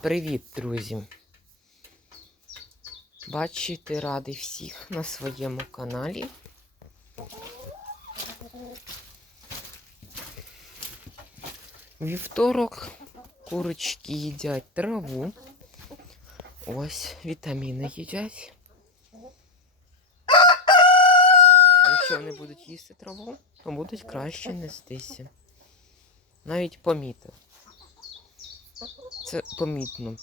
Привіт, друзі! Бачити радий всіх на своєму каналі. Вівторок курочки їдять траву. Ось вітаміни їдять. Якщо вони будуть їсти траву, то будуть краще нестися. Навіть помітив. Це помітно.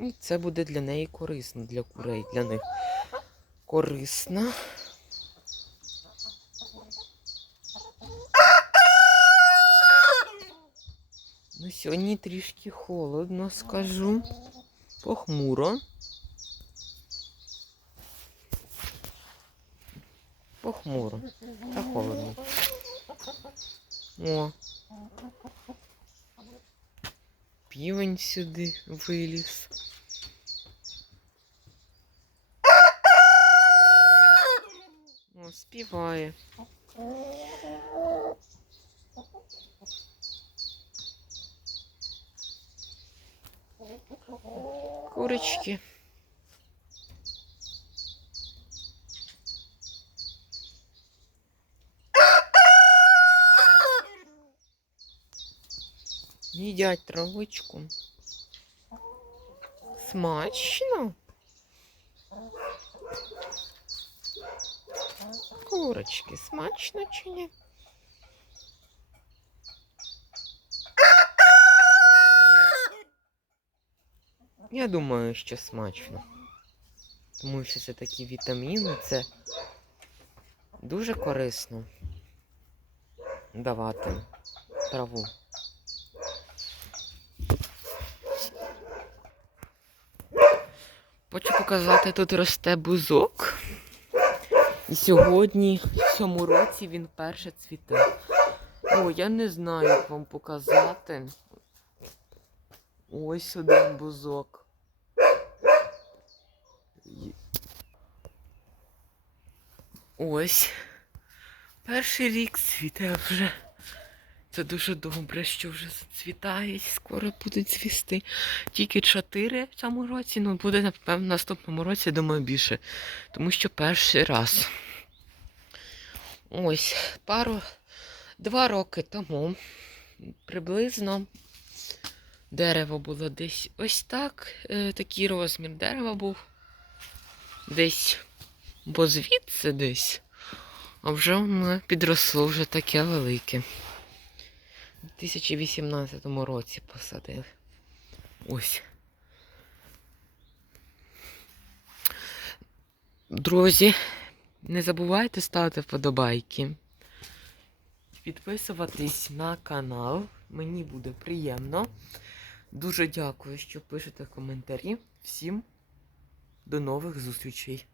І це буде для неї корисно, для курей, для них. Корисно. Ну, сьогодні трішки холодно, скажу. Похмуро. Похмуро. Та холодно. О. Півень сюди виліз. О, співає. Курочки. Їдять травичку. Смачно. Курочки, смачно чи ні? Я думаю, що смачно. Тому що це такі вітаміни, це дуже корисно давати траву. Хочу показати, тут росте бузок. І сьогодні, в цьому році, він перше цвіте. О, я не знаю, як вам показати. Ось один бузок. Ось. Перший рік цвіте вже. Це дуже добре, що вже зацвітають, скоро будуть цвісти. Тільки чотири в цьому році, ну буде, напевно, в наступному році, думаю, більше. Тому що перший раз. Ось, пару, два роки тому приблизно дерево було десь ось так. Е, такий розмір дерева був. Десь, бо звідси десь. А вже воно підросло вже таке велике. У 2018 році посадили. Ось. Друзі, не забувайте ставити вподобайки. Підписуватись на канал. Мені буде приємно. Дуже дякую, що пишете коментарі. Всім до нових зустрічей!